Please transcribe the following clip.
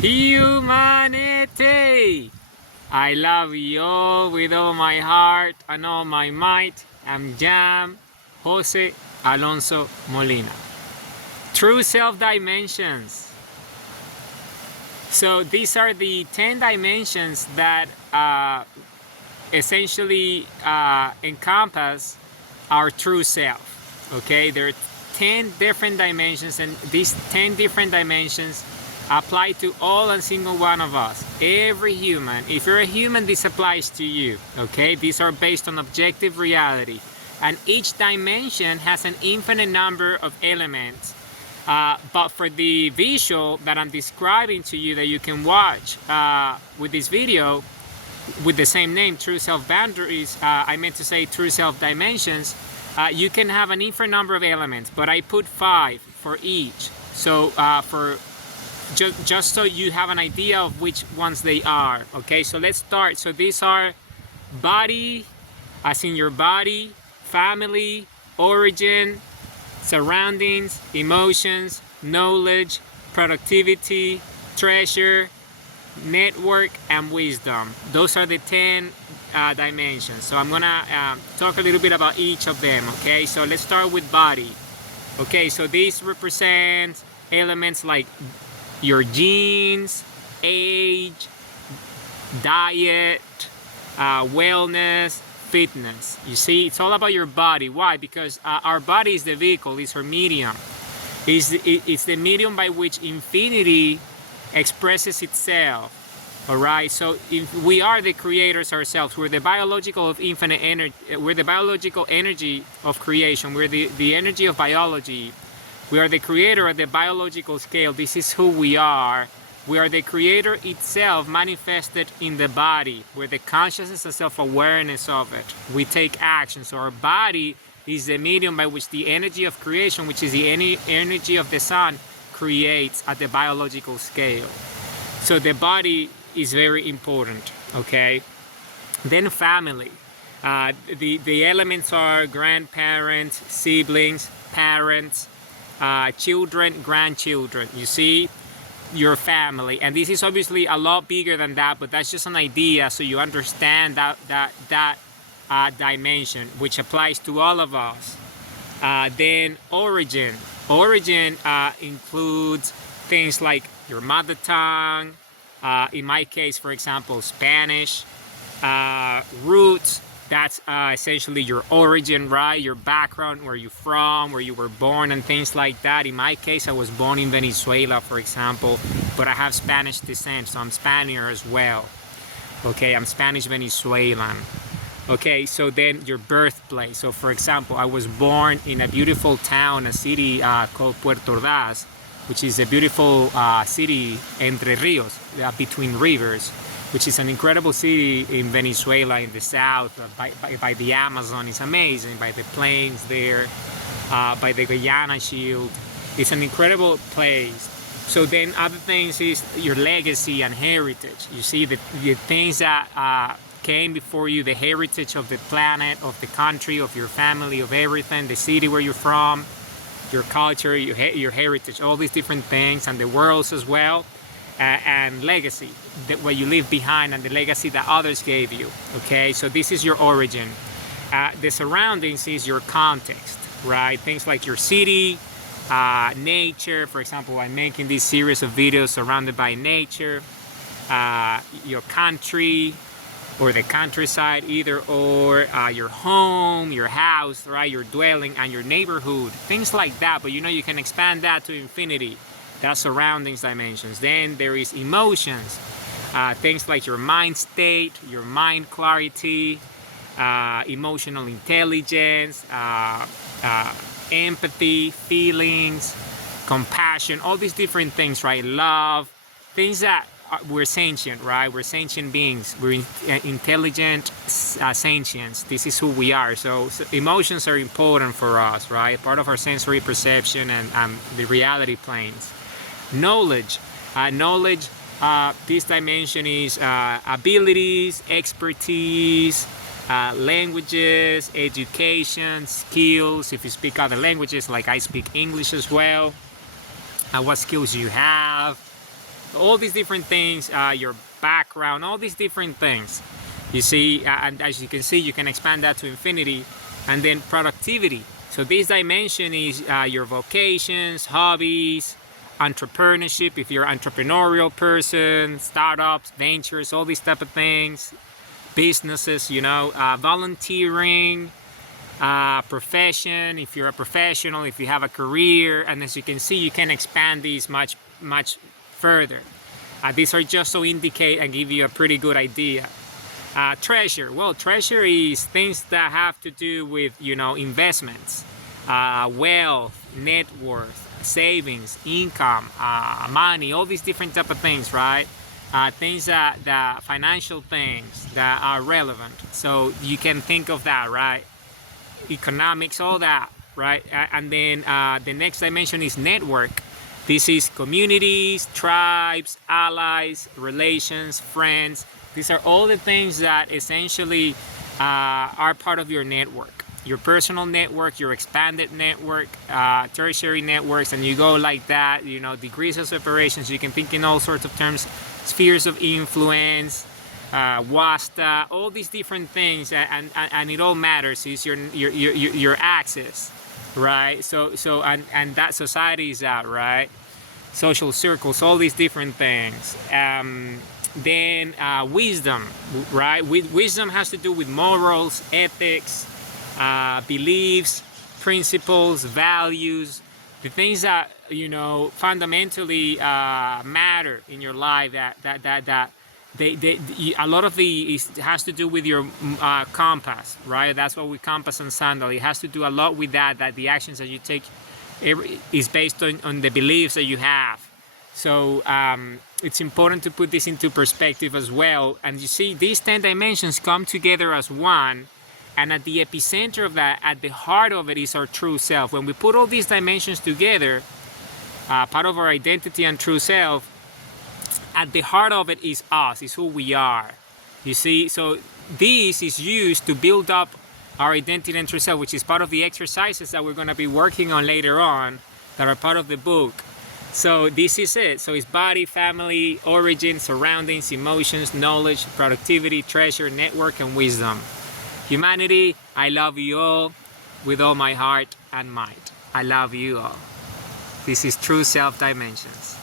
Humanity! I love you all with all my heart and all my might. I'm Jam Jose Alonso Molina. True self dimensions. So these are the 10 dimensions that essentially encompass our true self. Okay, there are 10 different dimensions, and these 10 different dimensions apply to all and single one of us. Every human. If you're a human, this applies to you. Okay, these are based on objective reality, and each dimension has an infinite number of elements. But for the visual that I'm describing to you that you can watch with this video with the same name, True Self Boundaries, I meant to say True Self Dimensions, you can have an infinite number of elements, but I put 5 for each. So just so you have an idea of which ones they are. Okay, so let's start. So these are body, as in your body, family, origin, surroundings, emotions, knowledge, productivity, treasure, network, and wisdom. Those are the 10 dimensions. So I'm gonna talk a little bit about each of them. Okay, so let's start with body. Okay, so these represent elements like your genes, age, diet, wellness, fitness. You see, it's all about your body. Why? Because our body is the vehicle, it's our medium. It's the medium by which infinity expresses itself. All right, so if we are the creators ourselves. We're the biological of infinite energy. We're the biological energy of creation. We're the energy of biology. We are the creator at the biological scale. This is who we are. We are the creator itself manifested in the body. We're the consciousness and self-awareness of it. We take action. So our body is the medium by which the energy of creation, which is the energy of the sun, creates at the biological scale. So the body is very important, okay? Then family. The elements are grandparents, siblings, parents, children, grandchildren. You see, your family, and this is obviously a lot bigger than that, but that's just an idea so you understand that dimension, which applies to all of us. Then origin includes things like your mother tongue, in my case, for example, Spanish. Roots, that's essentially your origin, right? Your background, where you're from, where you were born, and things like that. In my case, I was born in Venezuela, for example, but I have Spanish descent, so I'm Spaniard as well. Okay, I'm Spanish Venezuelan. Okay, so then your birthplace. So for example, I was born in a beautiful town, a city called Puerto Ordaz, which is a beautiful city, Entre Rios, between rivers, which is an incredible city in Venezuela in the south, by the Amazon. It's amazing, by the plains there, by the Guiana Shield. It's an incredible place. So then other things is your legacy and heritage. You see, the things that came before you, the heritage of the planet, of the country, of your family, of everything, the city where you're from, your culture, your heritage, all these different things, and the worlds as well. And legacy, what you leave behind, and the legacy that others gave you. Okay, so this is your origin. The surroundings is your context, right? Things like your city, nature. For example, I'm making this series of videos surrounded by nature. Your country, or the countryside, either or, your home, your house, right? Your dwelling, and your neighborhood, things like that. But you know, you can expand that to infinity. That's surroundings dimensions. Then there is emotions, things like your mind state, your mind clarity, emotional intelligence, empathy, feelings, compassion, all these different things, right? Love, things that we're sentient, right? We're sentient beings. We're intelligent sentients. This is who we are. So emotions are important for us, right? Part of our sensory perception and the reality planes. Knowledge. This dimension is abilities, expertise, languages, education, skills. If you speak other languages, like I speak English as well, what skills you have, all these different things, your background, all these different things. You see, and as you can see, you can expand that to infinity. And then productivity. So this dimension is your vocations, hobbies, entrepreneurship, if you're an entrepreneurial person, startups, ventures, all these type of things, businesses, you know, volunteering, profession, if you're a professional, if you have a career. And as you can see, you can expand these much further. These are just to indicate and give you a pretty good idea. Treasure. Well, treasure is things that have to do with, you know, investments, wealth, net worth, savings, income, money, all these different type of things, right? Things that financial things that are relevant. So you can think of that, right? Economics, all that, right? And then the next dimension is network. This is communities, tribes, allies, relations, friends. These are all the things that essentially are part of your network, your personal network, your expanded network, tertiary networks, and you go like that, you know, degrees of separation. So you can think in all sorts of terms, spheres of influence, WASTA, all these different things, and it all matters. It's your access, right? So and that society is that, right? Social circles, all these different things. Then wisdom, right? Wisdom has to do with morals, ethics, beliefs, principles, values, the things that, you know, fundamentally matter in your life. That a lot of it has to do with your compass, right? That's what we compass and sandal. It has to do a lot with that the actions that you take is based on the beliefs that you have. So it's important to put this into perspective as well. And you see, these 10 dimensions come together as one. And at the epicenter of that, at the heart of it, is our true self. When we put all these dimensions together, part of our identity and true self, at the heart of it is us, is who we are. You see, so this is used to build up our identity and true self, which is part of the exercises that we're going to be working on later on, that are part of the book. So this is it. So it's body, family, origin, surroundings, emotions, knowledge, productivity, treasure, network, and wisdom. Humanity, I love you all with all my heart and might. I love you all. This is True Self Dimensions.